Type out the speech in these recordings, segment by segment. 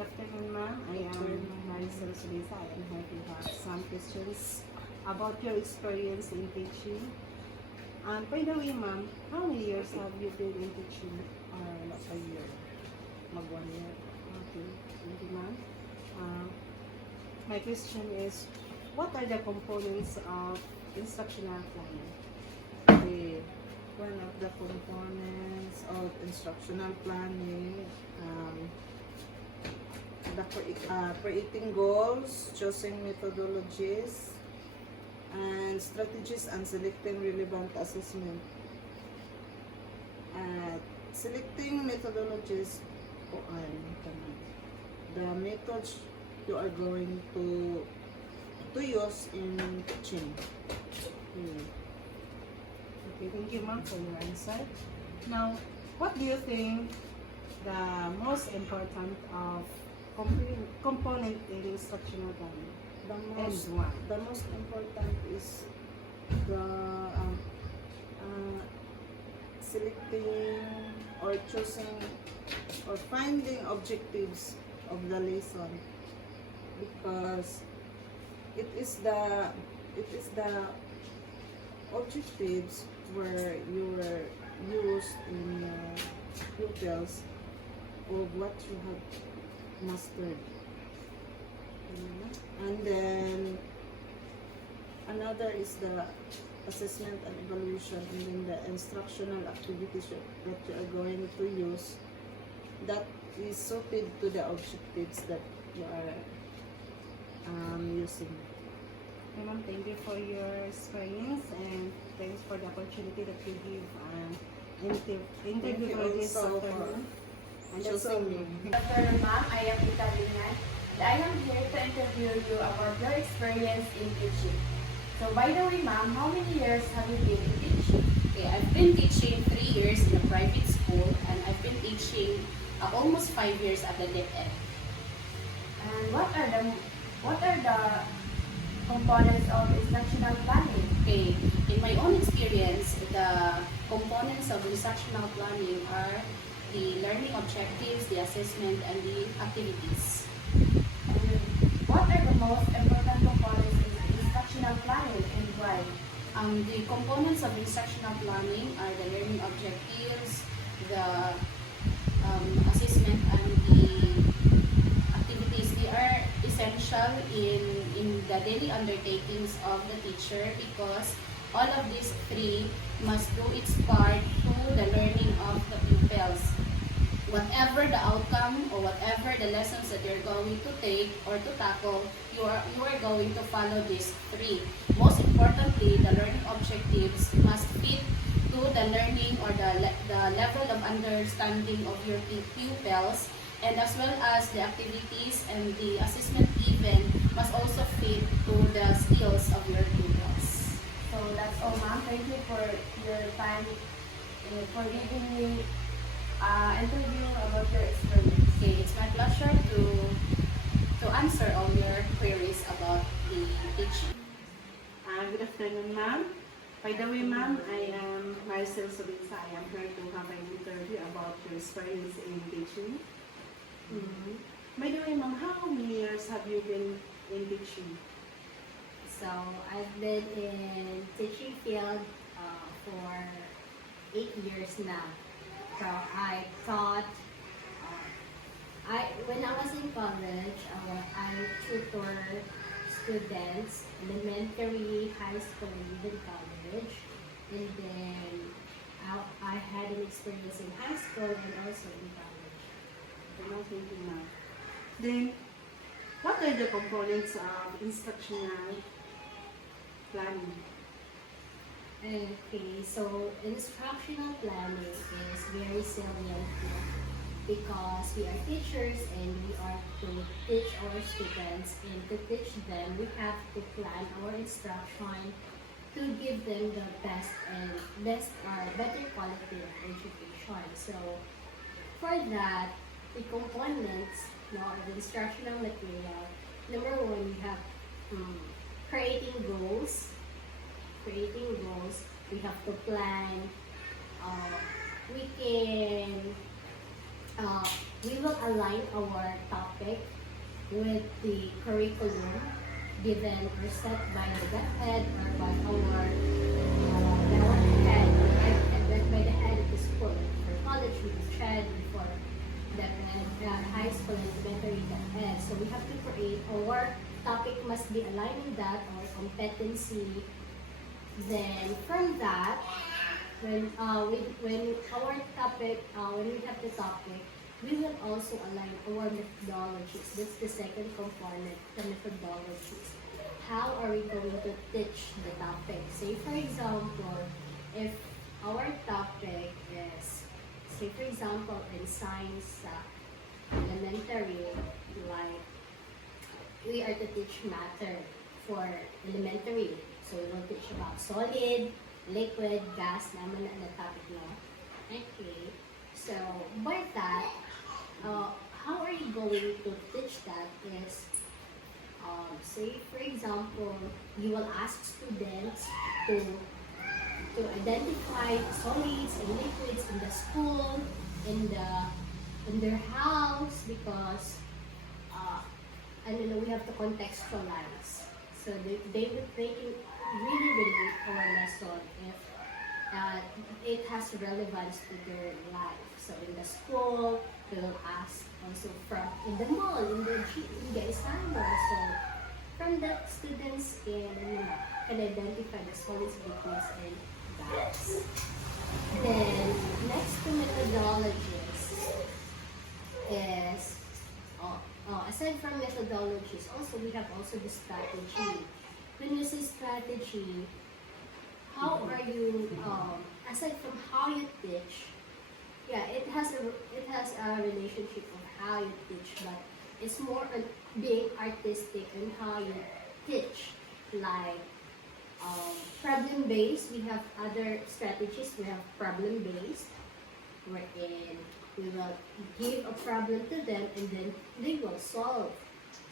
Good afternoon, ma'am. I am Marisol Sulisa. I am here to have some questions about your experience in teaching. And by the way, ma'am, how many years have you been in teaching? Not a year. Mag 1 year. Okay. Thank you, ma'am. My question is, what are the components of instructional planning? Okay, one of the components of instructional planning, creating goals, choosing methodologies, and strategies, and selecting relevant assessment. Selecting methodologies, the methods you are going to use in teaching. Okay, thank you, ma'am, for your answer. Now, what do you think the most important of component in instructional planning? The most important is the selecting or choosing or finding objectives of the lesson, because it is the objectives where you were used in pupils of what you have mastered. And then another is the assessment and evaluation, and then the instructional activities that you are going to use that is suited to the objectives that you are using. Okay, ma'am, thank you for your experience and thanks for the opportunity that you give interview for this afternoon. And that's all. Good afternoon, ma'am. I am Italian, and I am here to interview you about your experience in teaching. So, by the way, ma'am, how many years have you been in teaching? Okay, I've been teaching 3 years in a private school, and I've been teaching almost 5 years at the DepEd. And what are the components of instructional planning? Okay, in my own experience, the components of instructional planning are the learning objectives, the assessment, and the activities. And what are the most important components in instructional planning and why? The components of instructional planning are the learning objectives, the assessment, and the activities. They are essential in the daily undertakings of the teacher, because all of these three must do its part to the learning of the pupils. Whatever the outcome or whatever the lessons that you're going to take or to tackle, you are going to follow these three. Most importantly, the learning objectives must fit to the learning or the level of understanding of your pupils, and as well as the activities and the assessment even must also fit to the skills of your pupils. So that's all, ma'am. Thank you for your time for giving me interview about your experience. Okay, it's my pleasure to answer all your queries about the teaching. Good afternoon, ma'am. By the way, ma'am, I am Marisol Sulisa. I am here to have an interview about your experience in teaching. By the way, ma'am, how many years have you been in teaching? So I've been in teaching field for 8 years now. So I taught, when I was in college, I tutor students, elementary, high school, and even college. And then I had an experience in high school and also in college. Thank you, ma'am. Then, what are the components of instructional planning? Okay, so instructional planning is very salient here because we are teachers and we are to teach our students, and to teach them we have to plan our instruction to give them the best or better quality of education. So for that, the components of the instructional material, number one, we have creating goals. We have to plan. We can we will align our topic with the curriculum given or set by the head or by our head or by the head of the school. For college, we use CHED. For the high school, elementary, the head. So we have to create our topic must be aligned with that, our competency. Then from that, when our topic, when we have the topic, we will also align our methodologies. That's the second component, the methodologies. How are we going to teach the topic? Say for example, if our topic is, say for example, in science elementary, like we are to teach matter for elementary. So we will teach about solid, liquid, gas, naman na topic no? Okay. So, by that, how are you going to teach that is, say for example, you will ask students to identify solids and liquids in the school, in their house, because we have to contextualize. So they can really relate our lesson if it has relevance to their life. So in the school, they will ask also from in the mall, in the Isano. So from that, students can identify the solids, liquids, and gas. Then next to methodologies is aside from methodologies, also we have also the strategy. When you say strategy, how are you, aside from how you teach, yeah, it has a relationship of how you teach, but it's more on being artistic in how you teach. Like problem-based, we have other strategies. We have problem-based, wherein we will give a problem to them and then they will solve.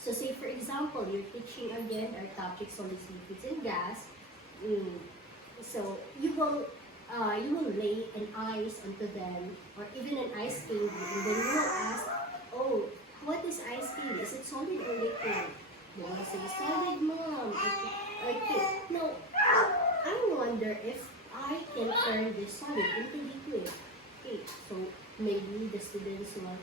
So say for example, you're teaching again our topic solids, liquids, and gas. So you will lay an ice onto them, or even an ice candy, and then you will ask, oh, what is ice candy? Is it solid or liquid? They will say, solid, mom. Okay. No, I wonder if I can turn this solid into liquid. Okay, so maybe the students will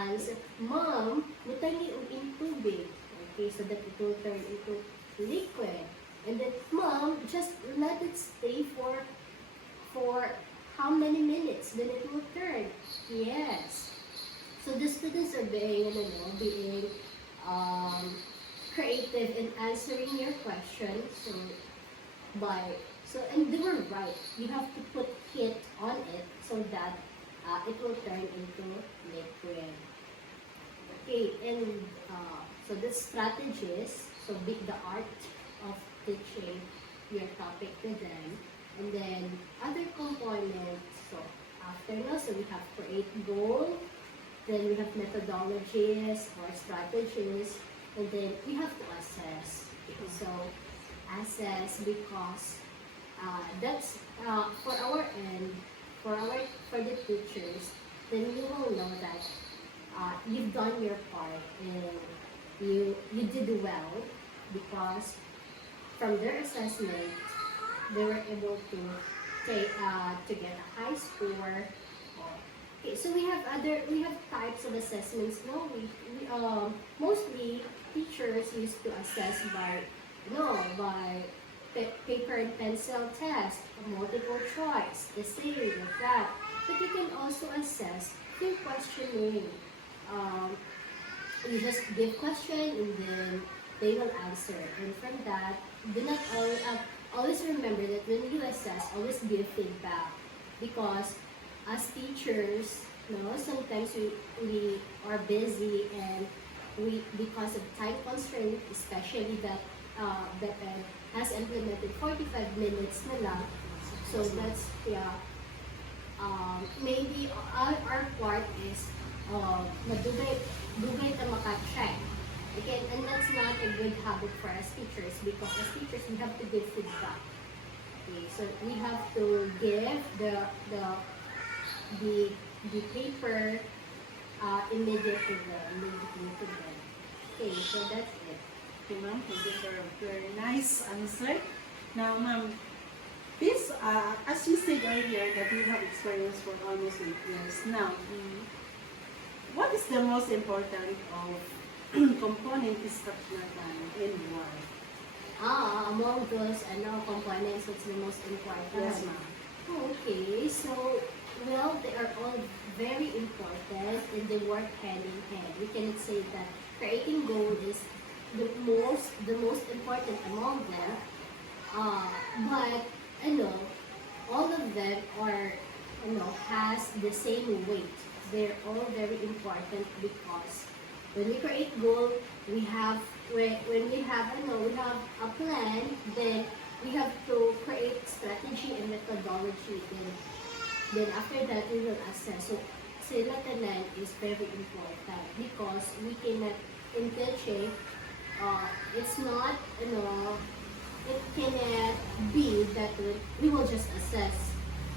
answer, mom, butang in tubig. Okay, so that it will turn into liquid. And then, mom, just let it stay for how many minutes? Then it will turn. Yes. So the students are being creative in answering your question. And they were right. You have to put heat on it so that it will turn into liquid. Okay, and so the strategies, so be the art of teaching your topic to them, and then other components. So after now, so we have create goal, then we have methodologies or strategies, and then we have to assess. So assess because that's for our end, for the teachers, then you will know that you've done your part and you did well, because from their assessment they were able to get a high score. Okay, so we have types of assessments. No, we mostly teachers used to assess by paper and pencil test, multiple choice, essay, like that. But you can also assess through questioning. You just give question and then they will answer. And from that, do not always remember that when you assess, always give feedback, because as teachers, sometimes we are busy and because of time constraint, especially that has implemented 45 minutes na lang. So that's, maybe our part is dugay ta maka-check. Again, and that's not a good habit for us teachers, because as teachers we have to give feedback. Okay, so we have to give the paper immediate to them, immediately to them. Okay, so that's it. Okay, ma'am. Thank you for a very nice answer. Now, ma'am, this, as you said earlier, that you have experience for almost 8 years. Now, what is the most important of component instructional plan and why? Among those components, what's the most important? Yes, ma'am. Okay, so, well, they are all very important and they work hand in hand. We cannot say that creating goal is the most important among them. But, all of them are, has the same weight. They're all very important because when we create goal, we have, when we have a plan, then we have to create strategy and methodology. Then after that, we will assess. So, silatanan is very important because we cannot, in teaching, it's not, it cannot be that we will just assess.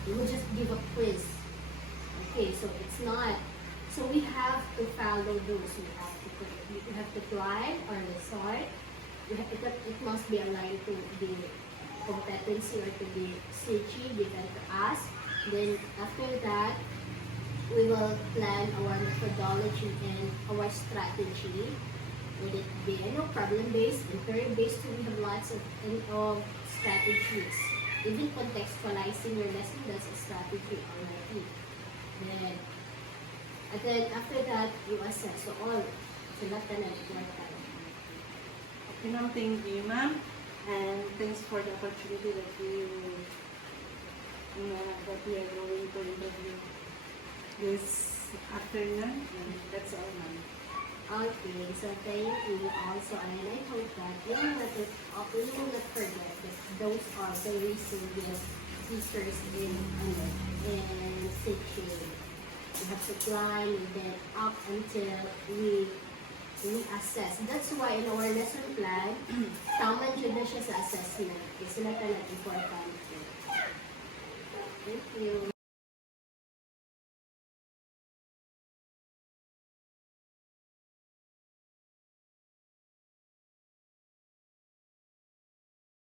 We will just give a quiz. Okay, so it's not. So we have to follow those. We have to plan our resort. It must be aligned to the competency or to the CG given to us. Then after that, we will plan our methodology and our strategy. Would it be problem-based and theory-based? We have lots of strategies. Even contextualizing your lesson, that's a strategy already. Then after that, you assess. So all, lahat na important. Okay, ma'am. Thank you, ma'am. And thanks for the opportunity that we are going to interview this afternoon. And that's all, ma'am. Okay, so thank you also, and I hope that you will not forget that those are the resilient teachers in teaching. We have to climb and then up until we assess. That's why in our lesson plan, tama dyan na siya sa assessment. Kasi sila talagang important. Thank you.